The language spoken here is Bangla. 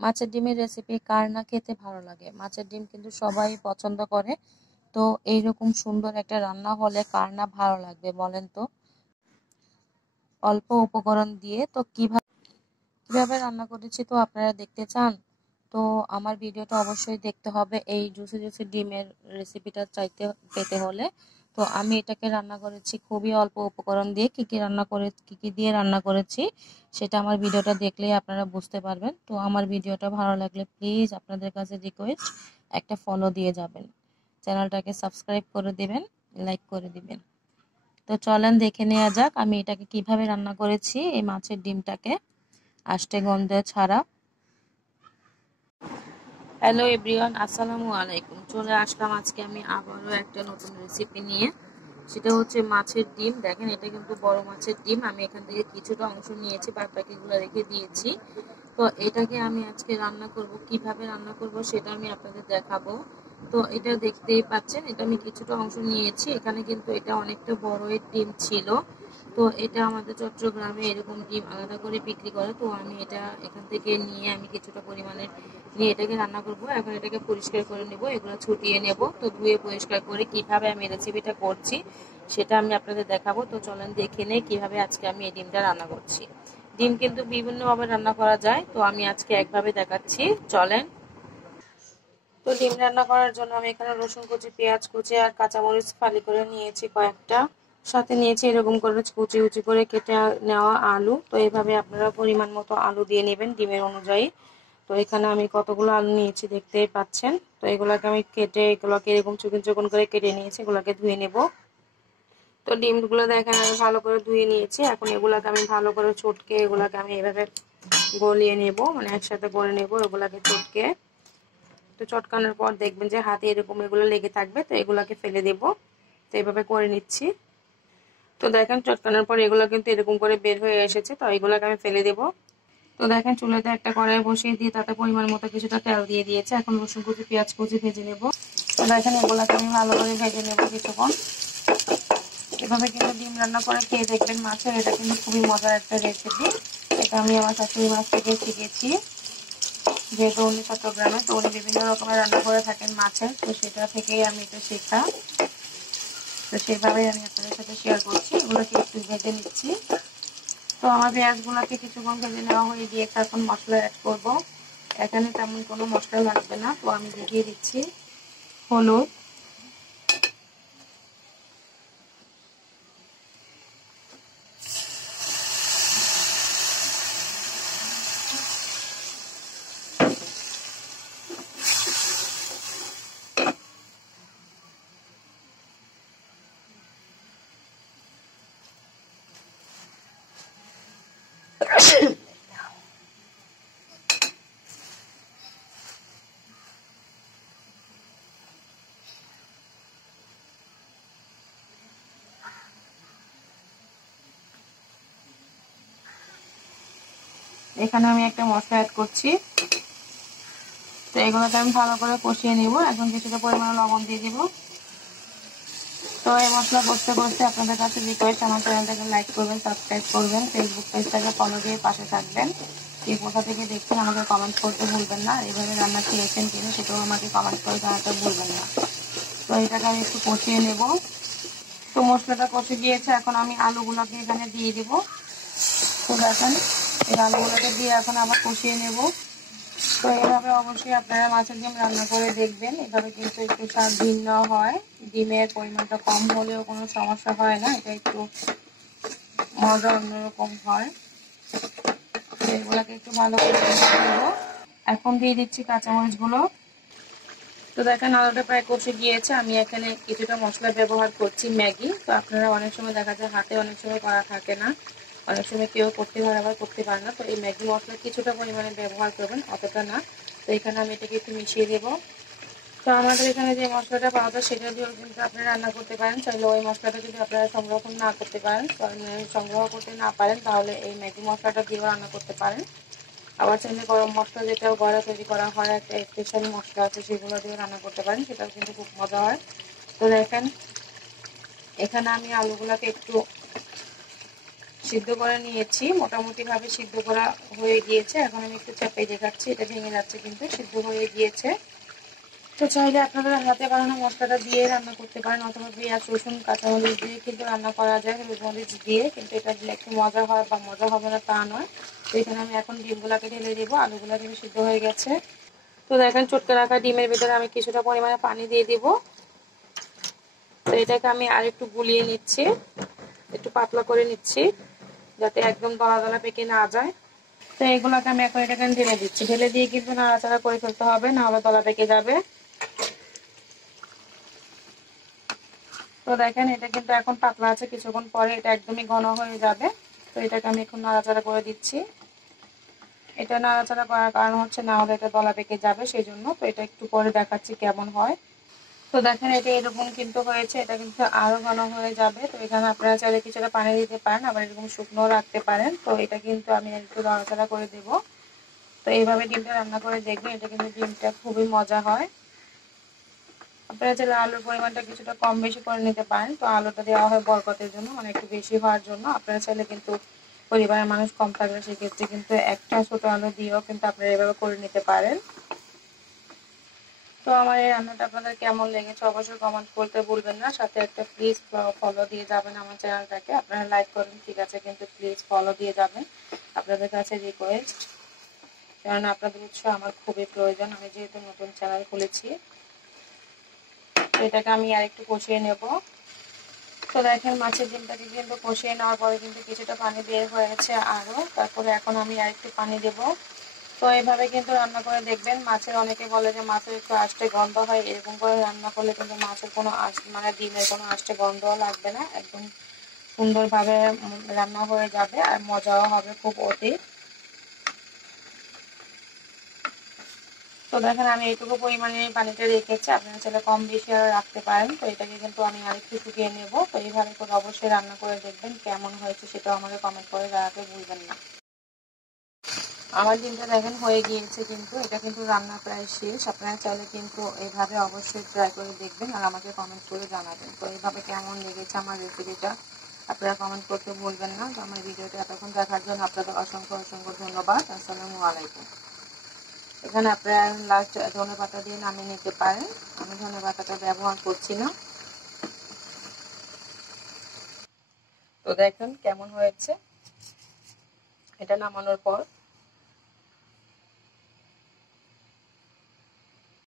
মাছের ডিমের রেসিপি কার না খেতে ভালো লাগে? মাছের ডিম কিন্তু সবাই পছন্দ করে। তো এইরকম সুন্দর একটা রান্না হলে কার না ভালো লাগবে বলেন তো? অল্প উপকরণ দিয়ে তো কিভাবে রান্না করেছি তো আপনারা দেখতে চান? তো আমার ভিডিওটা অবশ্যই দেখতে হবে এই জুসি জুসি ডিমের রেসিপিটা পেতে হলে। তো আমি এটাকে রান্না করেছি খুবই অল্প উপকরণ দিয়ে। কি কি দিয়ে রান্না করেছি সেটা আমার ভিডিওটা দেখলেই আপনারা বুঝতে পারবেন। তো আমার ভিডিওটা ভালো লাগলে প্লিজ আপনাদের কাছে রিকোয়েস্ট একটা ফলো দিয়ে যাবেন, চ্যানেলটাকে সাবস্ক্রাইব করে দিবেন, লাইক করে দিবেন। তো চলেন দেখে নেওয়া যাক আমি এটাকে কিভাবে রান্না করেছি, এই মাছের ডিমটাকে আষ্টে গন্ধে ছাড়া। হ্যালো এভরিওয়ান, আসসালামু আলাইকুম। চলে আসলাম আজকে আমি আবারও একটা নতুন রেসিপি নিয়ে। সেটা হচ্ছে মাছের ডিম। দেখেন এটা কিন্তু বড় মাছের ডিম। আমি এখান থেকে কিছুটা অংশ নিয়েছি, বাদ বাকিগুলো রেখে দিয়েছি। তো এটাকে আমি আজকে রান্না করব, কিভাবে রান্না করব সেটা আমি আপনাদের দেখাবো। তো এটা দেখতেই পাচ্ছেন, এটা আমি কিছুটা অংশ নিয়েছি। এখানে কিন্তু এটা অনেকটা বড়ের ডিম ছিল। তো এটা আমাদের চট্টগ্রামে এরকম ডিম আলাদা করে বিক্রি করে। তো আমি এটা এখান থেকে নিয়ে আমি কিছুটা পরিমাণে নিয়ে এটাকে রান্না করব। এখন এটাকে পরিষ্কার করে নেব, এগুলো ছুটিয়ে নেব। তো ধুয়ে পরিষ্কার করে কিভাবে আমি রেসিপিটা করছি সেটা আমি আপনাদের দেখাবো। তো চলেন দেখে নেই কিভাবে আজকে আমি এই ডিমটা রান্না করছি। ডিম কিন্তু বিভিন্নভাবে রান্না করা যায়, তো আমি আজকে একভাবে দেখাচ্ছি, চলেন। তো ডিম রান্না করার জন্য আমি এখানে রসুন কুচি, পেঁয়াজ কুচি আর কাঁচামরিচ ফালি করে নিয়েছি কয়েকটা। সাথে নিয়েছি এরকম করে কুচি কুচি করে কেটে নেওয়া আলু। তো এইভাবে আপনারা পরিমাণ মতো আলু দিয়ে নেবেন ডিমের অনুযায়ী। তো এখানে আমি কতগুলো আলু নিয়েছি দেখতেই পাচ্ছেন। তো এগুলোকে আমি এগুলোকে এরকম চিকন চিকন করে কেটে নিয়েছি, এগুলোকে ধুয়ে নেব। তো ডিমগুলো দেখেন আমি ভালো করে ধুয়ে নিয়েছি। এখন এগুলোকে আমি ভালো করে চটকে এগুলোকে আমি এভাবে গলিয়ে নেব, মানে একসাথে করে নেব এগুলোকে চটকে। তো চটকানোর পর দেখবেন যে হাতে এরকম এগুলো লেগে থাকবে, তো এগুলোকে ফেলে দেব। তো এইভাবে করে নিচ্ছি। তো দেখেন চটকানোর পর এগুলো কিন্তু এরকম করে বের হয়ে এসেছে, তো এগুলোকে আমি ফেলে দেব। তো দেখেন চুলাতে একটা কড়াই বসিয়ে দিয়ে তাতে পরিমাণ মতো কিছুটা তেল দিয়ে দিয়েছে। এখন রসুন কুচি, পেঁয়াজ কুচি ভেজে নেব। তো দেখেন এগুলোকে আমি ভালো করে ভেজে নেব কিছুক্ষণ। এভাবে কিন্তু ডিম রান্না করে খেয়ে দেখবেন মাছের, এটা কিন্তু খুবই মজার একটা রেসিপি। এটা আমি আমার শাশুড়ি মাছ থেকে শিখেছি, যেহেতু উনি চট্টগ্রামে, তো উনি বিভিন্ন রকমের রান্না করে থাকেন মাছের, তো সেটা থেকেই আমি এটা শেখা। তো সেভাবেই আমি আপনাদের সাথে শেয়ার করছি। এগুলোকে একটু ভেজে নিচ্ছি। তো আমার পেঁয়াজগুলোকে কিছুক্ষণ ভেজে নেওয়া হয়ে গিয়েছে, এখন মশলা অ্যাড করব। এখানে তেমন কোনো মশলা লাগবে না, তো আমি দিয়ে দিচ্ছি হলুদ, এখানে আমি একটা মশলা অ্যাড করছি। তো এগুলোকে আমি ভালো করে কষিয়ে নিব। এখন কিছুটা পরিমাণে লবণ দিয়ে দিব। তো এই মশলা করতে করতে আপনাদের কাছে রিকোয়েস্ট, আমার চ্যানেলটাকে লাইক করবেন, সাবস্ক্রাইব করবেন, ফেসবুক পেজটাকে ফলো দিয়ে পাশে থাকবেন। কে কোথা থেকে দেখছেন আমাকে কমেন্ট করতে ভুলবেন না। এইভাবে রান্না খেয়েছেন কিনা সেটাও আমাকে কমেন্ট করে জানাতে ভুলবেন না। তো এটাকে আমি একটু কষিয়ে নেব। তো মশলাটা কষে গিয়েছে, এখন আমি আলুগুলোকে এখানে দিয়ে দিব। তো দেখেন এই আলুগুলোকে দিয়ে এখন আবার কষিয়ে নেব। তো এইভাবে অবশ্যই আপনারা মাছের ডিম রান্না করে দেখবেন। এভাবে কিন্তু একটু স্বাদ ভিন্ন হয়, ডিমের পরিমাণটা কম হলেও কোনো সমস্যা হয় না, এটা একটু মজা অন্যরকম হয়। এগুলোকে একটু ভালো করে দেবো। এখন দিয়ে দিচ্ছি কাঁচামরিচগুলো। তো দেখেন আলুটা প্রায় কষে গিয়েছে। আমি এখানে কিছুটা মশলা ব্যবহার করছি, ম্যাগি। তো আপনারা অনেক সময় দেখা যায় হাতে অনেক সময় করা থাকে না, অনেক সময় কেউ করতে পারে আবার করতে পারে না। তো এই ম্যাগি মশলা কিছুটা পরিমাণে ব্যবহার করবেন, অতটা না। তো এখানে আমি এটাকে একটু মিশিয়ে দেবো। তো আমাদের এখানে যে মশলাটা পাওয়া যায় সেটা দিয়েও কিন্তু আপনারা রান্না করতে পারেন। চাইলে ওই মশলাটা যদি আপনারা সংরক্ষণ না করতে পারেন, সংগ্রহ করতে না পারেন, তাহলে এই ম্যাগি মশলাটা দিয়েও রান্না করতে পারেন। আবার চাইলে গরম মশলা, যেটাও ঘরে তৈরি করা হয়, একটা স্পেশাল মশলা আছে, সেগুলো দিয়ে রান্না করতে পারেন, সেটাও কিন্তু খুব মজা হয়। তো দেখেন এখানে আমি আলুগুলোকে একটু সিদ্ধ করে নিয়েছি, মোটামুটি ভাবে সিদ্ধ করা হয়ে গিয়েছে। এখন আমি একটু চাপিয়ে দেখাচ্ছি, এটা ভেঙে যাচ্ছে কিন্তু সিদ্ধ হয়ে গিয়েছে। তো চাইলে আপনারা হাতে বানানো মশলাটা দিয়ে রান্না করতে পারেন, অথবা পেঁয়াজ রসুন কাঁচামরিচ দিয়ে কিন্তু রান্না করা যায়, হলুদ মরিচ দিয়ে, কিন্তু এটা দিলে একটু মজা হয় বা মজা হবে না তা নয়। তো এখানে আমি এখন ডিমগুলোকে ঢেলে দেবো, আলুগুলো কিন্তু সিদ্ধ হয়ে গেছে। তো দেখেন চটকে রাখা ডিমের ভিতরে আমি কিছুটা পরিমাণে পানি দিয়ে দিব। তো এটাকে আমি আরেকটু গুলিয়ে নিচ্ছি, একটু পাতলা করে নিচ্ছি যাতে একদম দলা দলা পেকে না যায়। তো এগুলোকে আমি এখন এটাকে ঢেলে দিচ্ছি, ঢেলে দিয়ে কিন্তু নাড়াচাড়া করে ফেলতে হবে, না হলে দলা পেকে যাবে। তো দেখেন এটা কিন্তু এখন পাতলা আছে, কিছুক্ষণ পরে এটা একদমই ঘন হয়ে যাবে। তো এটাকে আমি এখন নাড়াচাড়া করে দিচ্ছি। এটা নাড়াচাড়া করার কারণ হচ্ছে না হলে এটা দলা পেকে যাবে, সেই জন্য। তো এটা একটু পরে দেখাচ্ছি কেমন হয়। তো দেখেন এটা এরকম কিন্তু হয়েছে, এটা কিন্তু আরো ঘন হয়ে যাবে। তো এখানে আপনারা চাইলে কিছুটা পানি দিতে পারেন, আবার এরকম শুকনো রাখতে পারেন। তো এটা কিন্তু আমি একটু নাড়াচাড়া করে দেব। তো এইভাবে ডিমটা রান্না করে দেখবেন, এটা কিন্তু ডিমটা খুবই মজা হয়। আপনারা চাইলে আলুর পরিমাণটা কিছুটা কম বেশি করে নিতে পারেন। তো আলুটা দেওয়া হয় বরকতের জন্য, মানে একটু বেশি হওয়ার জন্য। আপনারা চাইলে কিন্তু পরিবারের মানুষ কম থাকলে সেক্ষেত্রে কিন্তু একটা ছোট আলু দিয়েও কিন্তু আপনারা এভাবে করে নিতে পারেন। তো আমার এই রান্নাটা আপনাদের কেমন লেগেছে অবশ্যই কমেন্ট করতে ভুলবেন না। সাথে একটা প্লিজ ফলো দিয়ে যাবেন আমার চ্যানেলটাকে। আপনারা লাইক করেন ঠিক আছে, কিন্তু প্লিজ ফলো দিয়ে যাবেন, আপনাদের কাছে রিকোয়েস্ট। কারণ আপনাদের উৎসাহ আমার খুবই প্রয়োজন, আমি যেহেতু নতুন চ্যানেল খুলেছি। তো এটাকে আমি আর একটু কষিয়ে নেব। তো দেখেন মাছের ডিমটাকে কিন্তু কষিয়ে নেওয়ার পরে কিন্তু কিছুটা পানি বের হয়েছে আরো। তারপরে এখন আমি আর একটু পানি দেব। তো এইভাবে কিন্তু রান্না করে দেখবেন। মাছের অনেকে বলে যে মাছের একটু আষ্টে গন্ধ হয়, এরকম করে রান্না করলে কিন্তু মাছের কোনো মানে ডিমের কোনো আষ্টে গন্ধও লাগবে না, একদম সুন্দরভাবে রান্না হয়ে যাবে আর মজাও হবে খুব অতি। তো দেখেন আমি এইটুকু পরিমাণে পানিটা রেখেছি, আপনারা চাইলে কম বেশি আর রাখতে পারেন। তো এটাকে কিন্তু আমি আরেকটু ফুটিয়ে নেব। তো এইভাবে করে অবশ্যই রান্না করে দেখবেন, কেমন হয়েছে সেটাও আমাকে কমেন্ট করে জানাতে ভুলবেন না। আমার ডিমটা দেখেন হয়ে গিয়েছে, কিন্তু এটা কিন্তু রান্না প্রায় শেষ। আপনারা চাইলে কিন্তু এইভাবে অবশ্যই ট্রাই করে দেখবেন আর আমাকে কমেন্ট করে জানাবেন। তো এইভাবে কেমন লেগেছে আমার রেসিপিটা আপনারা কমেন্ট করতে ভুলবেন না। তো আমার ভিডিওটা এতক্ষণ দেখার জন্য আপনাদের অসংখ্য অসংখ্য ধন্যবাদ। আসসালামু আলাইকুম। এখানে আপনারা লাস্ট ধনেপাতা দিয়ে নামিয়ে নিতে পারেন, আমি ধনেপাতাটা ব্যবহার করছি না। তো দেখেন কেমন হয়েছে এটা নামানোর পর।